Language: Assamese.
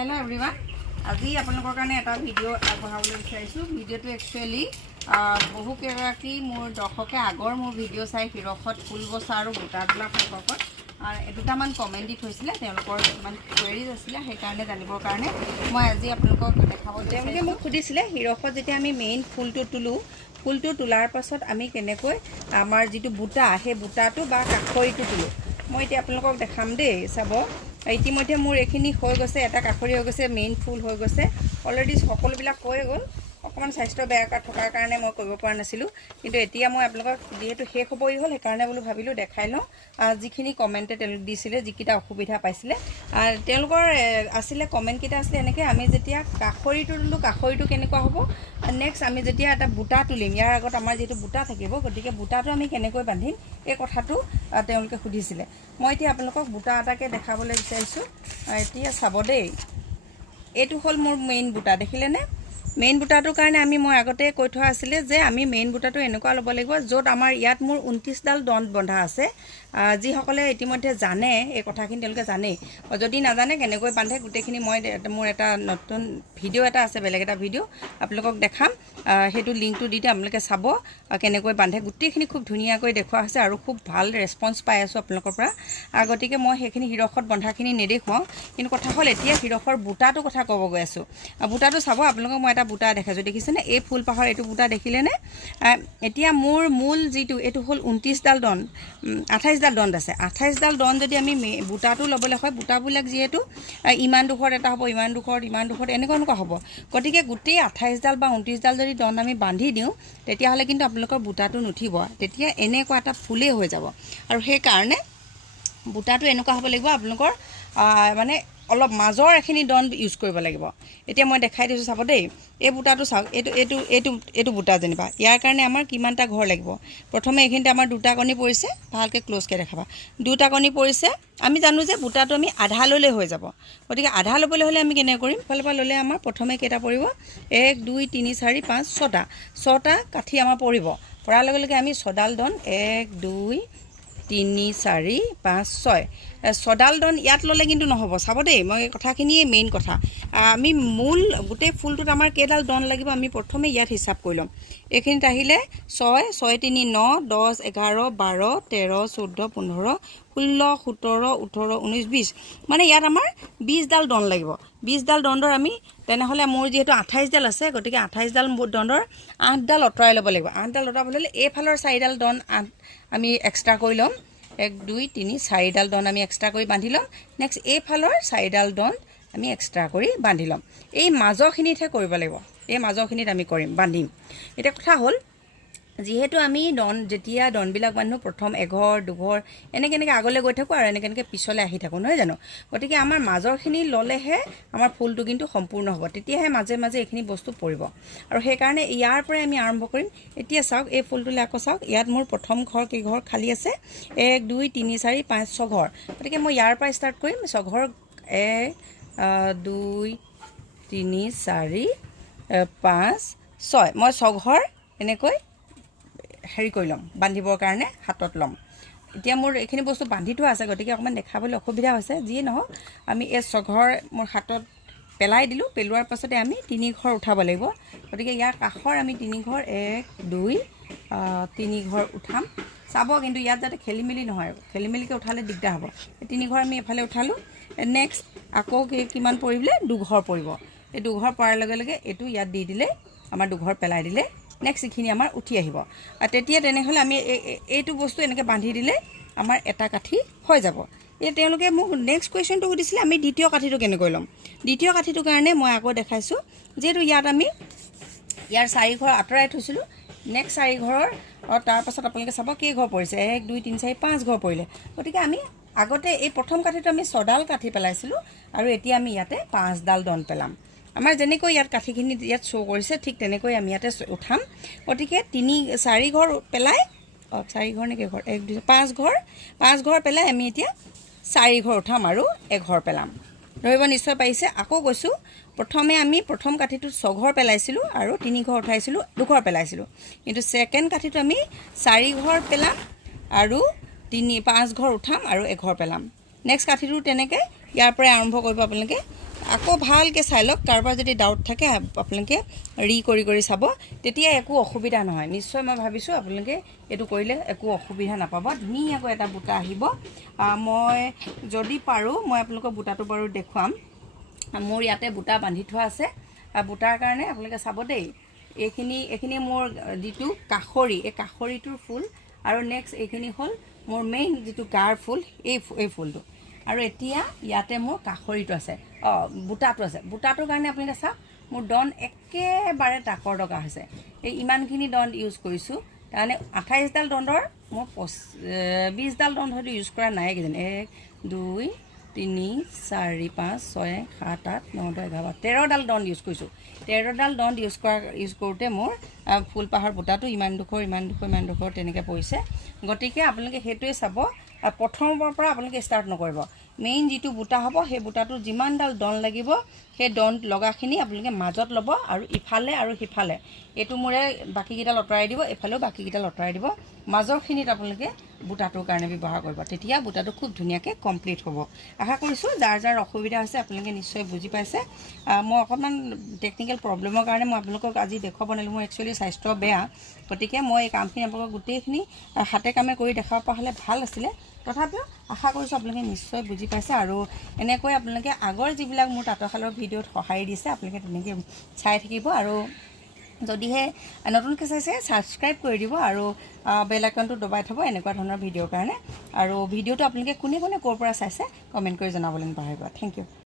Hello everyone. আজি আপোনালোকৰ কাৰণে এটা ভিডিও আগবঢ়াবলৈ বিচাৰিছো। ভিডিওটো একচুয়ালি বহু কেৰাকি মোৰ দৰ্শকে আগৰ মোৰ ভিডিও চাই হিৰখত ফুল বসা আৰু বুটা তোলা সম্পৰ্কত দুটামান কমেন্ট দি থৈছিলে তেওঁলোকৰ কিছুমান কোৱেৰিজ আছিল সেই কাৰণে জানিবৰ কাৰণে মই আজি আপোনালোকক দেখাবলৈ তেওঁলোকে মোক সুধিছিলে হিৰখত যেতিয়া আমি মেইন ফুলটো তোলাৰ পাছত আমি কেনেকৈ আমাৰ যেটো বুটা সেই বুটাটো বা কাখৰিটো তোলো মই এতিয়া আপোনালোকক দেখাম দেই চাব ইতিমধ্যে মোৰ এখিনি হৈ গৈছে এটা কাখৰি হৈ গৈছে মেইন ফুল হৈ গৈছে অলৰেডি সকলোবিলাক হৈ গ'ল অকমান স্বাস্থ্য বেয়া থকাৰ কাৰণে মই কৰিব পৰা নাছিলো কিন্তু এতিয়া মই আপোনালোকক যেহেতু শেষ হ'বই হ'ল সেই কাৰণে বলো ভাবিলো দেখাই লওঁ যিখিনি কমেন্টে তেওঁলোক দিছিলে যিকিটা অসুবিধা পাইছিলে তেওঁলোকৰ আছিলে কমেন্ট কিটা আছিলে এনেকৈ আমি যেতিয়া কাখৰিটো তুলো কাখৰিটো কেনেকুৱা হ'ব নেক্সট আমি যেতিয়া এটা বুটা তুলিম ইয়াৰ আগত আমাৰ যেটো বুটা থাকিব গতিকে বুটাটো আমি কেনেকৈ বান্ধিম এই কথাটো তেওঁলোকে সুধিছিলে মই এতিয়া আপোনালোকক বুটা এটাকে দেখাবলৈ বিচাৰিছো এতিয়া চাব দেই এটো হল মোৰ মেইন বুটা দেখিলেনে মেইন বুটাটোৰ কাৰণে আমি মই আগতে কৈ থোৱা আছিল যে আমি মেইন বুটাটো এনেকুৱা ল'ব লাগিব য'ত আমাৰ ইয়াত মোৰ 29 ডাল দণ্ড বন্ধা আছে যি সকলে ইতিমধ্যে জানে এই কথাখিনি তেওঁলোকে জানে যদি নাজানে কেনেকৈ বান্ধে গুটেখিনি মই মোৰ এটা নতুন ভিডিও এটা আছে বেলেগ এটা ভিডিও আপোনালোকক দেখাম হেতু লিংকটো দিতে আপোনালোকে চাব কেনেকৈ বান্ধে গুটেখিনি খুব ধুনিয়াকৈ দেখুৱা আছে আৰু খুব ভাল ৰেসপন্স পাই আছো আপোনালোকৰ পৰা আগতিকে মই হেখিনি হিৰখত বন্ধাখিনি নেদেখুৱাও কিন্তু কথা হল এতিয়া হিৰখৰ বুটাটো কথা ক'ব গৈ আছো বুটাটো চাব আপোনালোকক মই এটা বুটা দেখাইছো দেখিছেনে এই ফুল পাহৰ এটো বুটা দেখিলেনে এতিয়া মোৰ মূল যেটো এটো হল 29 ডাল দণ্ড 28 ডাল দণ্ড আছে 28 ডাল দণ্ড যদি আমি বুটাটো লবলৈ হয় বুটাবিলাক যেহেতু ইমান দুখৰ এটা হ'ব ইমান দুখৰ এনেকুৱা হ'ব গতিকে গুটেই 28 ডাল বা 29 ডাল যদি দণ্ড আমি বান্ধি দিও তেতিয়া হলে কিন্তু আপোনালোকৰ বুটাটো নুঠিব তেতিয়া এনেকুৱা এটা ফুলে হৈ যাব আৰু সেই কাৰণে বুটাটো এনেকুৱা হ'ব লাগিব আপোনালোকৰ মানে অলপ মাজৰ এখিনি দণ্ড ইউজ কৰিব লাগিব এতিয়া মই দেখাই দিছো চাব দেই এই বুটাটো চাওক এটো বুটা জনিবা ইয়াৰ কাৰণে আমাৰ কিমানটা ঘৰ লাগিব প্ৰথমে এখিনতে আমাৰ দুটা কণী পৰিছে ভালকে ক্লোজ কে দেখাবা দুটা কণী পৰিছে আমি জানো যে বুটাটো আমি আধা ললে হৈ যাব গতিকে আধা লবলৈ হলে আমি কেনে কৰিম ফলপা ললে আমাৰ প্ৰথমে কেটা পৰিব 1 2 3 4 5 6টা কাঠি আমাৰ পৰিব পৰাৰ লগে লগে আমি ছডাল দণ্ড 1 2 3 4 5 6 ছডাল দণ্ড ইয়াত ললে কিন্তু নহব চাব দেই মই কথাখিনিয়ে মেইন কথা আমি মূল গুটে ফুলটোত আমাৰ কেডাল দণ্ড লাগিব আমি প্ৰথমে ইয়াত হিসাব কৰিলম এখিনিত আহিলে 6 6 3 9 10 11 12 13 14 15 16 17 18 19 20 মানে ইয়াত আমাৰ 20 ডাল দণ্ড লাগিব 20 ডাল দণ্ডৰ আমি তেনেহলে মোৰ যেহেতু 28 ডাল আছে গতিকে 28 ডাল দণ্ডৰ 8 ডাল অতৰাই ল'ব লাগিব 8 ডাল অতৰাবলৈ হলে এই ফালৰ 4 ডাল দণ্ড আমি এক্সট্ৰা কৰি লম 1 2 3 4 ডাল দণ্ড আমি এক্সট্ৰা কৰি বান্ধি লম নেক্সট এই ফালৰ 4 ডাল দণ্ড আমি এক্সট্ৰা কৰি বান্ধি লম এই মাজৰখিনিতহে কৰিব লাগিব এই মাজৰখিনিত আমি কৰিম বান্ধিম এটা কথা হ'ল যেহেতু আমি যেতিয়া দণ্ডবিলাক বান্ধো প্ৰথম এঘৰ দুঘৰ এনেকে আগলৈ গৈ থাকো আৰু এনেকে পিছলে আহি থাকো নহয় জানো গতিকে আমাৰ মাজৰখিনি ললেহে আমাৰ ফুলটো কিন্তু সম্পূৰ্ণ হ'ব তেতিয়াহে মাজে মাজে এখিনি বস্তু পৰিব আৰু সেই কাৰণে ইয়াৰ পৰা আমি আৰম্ভ কৰিম এতিয়া চাওক এই ফুলটোলে আকৌ চাওক ইয়াত মোৰ প্ৰথম ঘৰ কি ঘৰ খালি আছে 1 2 3 4 5 6 ঘৰ গতিকে মই ইয়াৰ পৰা ষ্টাৰ্ট কৰিম 6 ঘৰ 1 2 3 4 5 6 মই 6 ঘৰ এনেকৈ হেৰি কৰি লম বান্ধিবৰ কাৰণে হাতত লম এতিয়া মোৰ এখিনি বস্তু বান্ধি থোৱা আছে গতিকে অকমান দেখাবলৈ অসুবিধা হৈছে যিয়ে নহওক আমি এই 6 ঘৰ মোৰ হাতত পেলাই দিলো পেলোৱাৰ পাছতে আমি 3 ঘৰ উঠাব লাগিব গতিকে ইয়াৰ কাখৰ আমি 3 ঘৰ 1 2 3 ঘৰ উঠাম চাব কিন্তু ইয়াত যাতে খেলিমেলি নহয় খেলিমেলিকে উঠালে দিগদাৰ হ'ব 3 ঘৰ আমি এফালে উঠালো নেক্সট আকৌ কিমান পৰিবলে 2 ঘৰ পৰিব এই 2 ঘৰ পৰাৰ লগে লগে এটো ইয়াত দি দিলে আমাৰ 2 ঘৰ পেলাই দিলে নেক্সট ইখিনি আমাৰ উঠি আহিব আৰু তেতিয়া তেনেহলে আমি এইটো বস্তু এনেকে বান্ধি দিলে আমাৰ এটা কাঠি হৈ যাব এই তেওঁলোকে মোক নেক্সট কোৱেশ্চনটো সুধিছিল আমি দ্বিতীয় কাঠিটো কেনেকৈ লম দ্বিতীয় কাঠিটো কাৰণে মই আকৌ দেখাইছো যেটো ইয়াত আমি ইয়াৰ 4 ঘৰ আতৰাই থৈছিলো নেক্সট 4 ঘৰৰ আৰু তাৰ পাছত আপোনালোকে চাব কি ঘৰ পৰিছে 1 2 3 4 5 ঘৰ পৰিলে গতিকে আমি আগতে এই প্ৰথম কাঠিটো আমি 6 ডাল কাঠি পেলাইছিলো আৰু এতিয়া আমি ইয়াতে 5 ডাল দণ্ড পেলাম আমাৰ যেনেকৈ ইয়াত কাঠিখিনি ইয়াত শো কৰিছে ঠিক তেনেকৈ আমি ইয়াতে উঠাম গতিকে 3 4 ঘৰ পেলাই 4 ঘৰ নেকি ঘৰ 1 2 5 ঘৰ পেলাই আমি এতিয়া 4 ঘৰ উঠাম আৰু 1 ঘৰ পেলাম ধৰিব নিশ্চয় পাইছে আকৌ কৈছো প্ৰথমে আমি প্ৰথম কাঠিটো 6 ঘৰ পেলাইছিলো আৰু 3 ঘৰ উঠাইছিলো 2 ঘৰ পেলাইছিলো কিন্তু সেকেন্ড কাঠিটো আমি 4 ঘৰ পেলাম আৰু 5 ঘৰ উঠাম আৰু 1 ঘৰ পেলাম নেক্সট কাঠিটো তেনেকৈ ইয়াৰ পৰা আৰম্ভ কৰিব আপোনালোকে আকৌ ভালকৈ চাই লওক কাৰোবাৰ যদি ডাউট থাকে আপোনালোকে কৰি চাব তেতিয়া একো অসুবিধা নহয় নিশ্চয় মই ভাবিছোঁ আপোনালোকে এইটো কৰিলে একো অসুবিধা নাপাব ধুনীয়াকৈ এটা বুটা আহিব মই যদি পাৰোঁ মই আপোনালোকক বুটাটো বাৰু দেখুৱাম মোৰ ইয়াতে বুটা বান্ধি থোৱা আছে বুটাৰ কাৰণে আপোনালোকে চাব দেই এইখিনি মোৰ যিটো কাষৰি এই কাষৰিটোৰ ফুল আৰু নেক্সট এইখিনি হ'ল মোৰ মেইন যিটো গাৰ ফুল এই ফুলটো আৰু এতিয়া ইয়াতে মোৰ কাষৰিটো আছে বুটাটো আছে বুটাটোৰ কাৰণে আপোনালোকে চাওক মোৰ ডন একেবাৰে টাকৰ টকা হৈছে এই ইমানখিনি ডন ইউজ কৰিছোঁ তাৰমানে 28ডাল ডনৰ মোৰ 20ডাল ডন হয়তো ইউজ কৰা নাই কিজানি 1 2 3 4 5 6 7 8 9 10 11 13ডাল ডন ইউজ কৰিছোঁ 13ডাল ডন ইউজ কৰোঁতে মোৰ ফুলপাহৰ বুটাটো ইমান ডোখৰ তেনেকৈ পৰিছে গতিকে আপোনালোকে সেইটোৱে চাব প্ৰথমৰ পৰা আপোনালোকে ষ্টাৰ্ট নকৰিব মেইন যিটো বুটা হ'ব সেই বুটাটো যিমানডাল ডন লাগিব সেই ডন লগাখিনি আপোনালোকে মাজত ল'ব আৰু ইফালে আৰু সিফালে এইটো মোৰে বাকীকেইডাল আঁতৰাই দিব এফালেও বাকীকেইডাল আঁতৰাই দিব মাজৰখিনিত আপোনালোকে বুটাটোৰ কাৰণে ব্যৱহাৰ কৰিব তেতিয়া বুটাটো খুব ধুনীয়াকৈ কমপ্লিট হ'ব আশা কৰিছোঁ যাৰ অসুবিধা হৈছে আপোনালোকে নিশ্চয় বুজি পাইছে মই অকণমান টেকনিকেল প্ৰব্লেমৰ কাৰণে মই আপোনালোকক আজি দেখুৱাব নোৱাৰিলোঁ মোৰ একচুৱেলি স্বাস্থ্য বেয়া গতিকে মই এই কামখিনি আপোনালোকক গোটেইখিনি হাতে কামে কৰি দেখাব পৰা হ'লে ভাল আছিলে তথাপিও আশা কৰিছোঁ আপোনালোকে নিশ্চয় বুজি পাইছে আৰু এনেকৈ আপোনালোকে আগৰ যিবিলাক মোৰ তাঁতৰশালৰ ভিডিঅ'ত সহায় দিছে আপোনালোকে তেনেকৈ চাই থাকিব আৰু যদিহে নতুনকৈ চাইছে ছাবস্ক্ৰাইব কৰি দিব আৰু বেল আইকনটো দবাই থ'ব এনেকুৱা ধৰণৰ ভিডিঅ'ৰ কাৰণে আৰু ভিডিঅ'টো আপোনালোকে কোনে ক'ৰ পৰা চাইছে কমেণ্ট কৰি জনাবলৈ নাপাহৰিব থেংক ইউ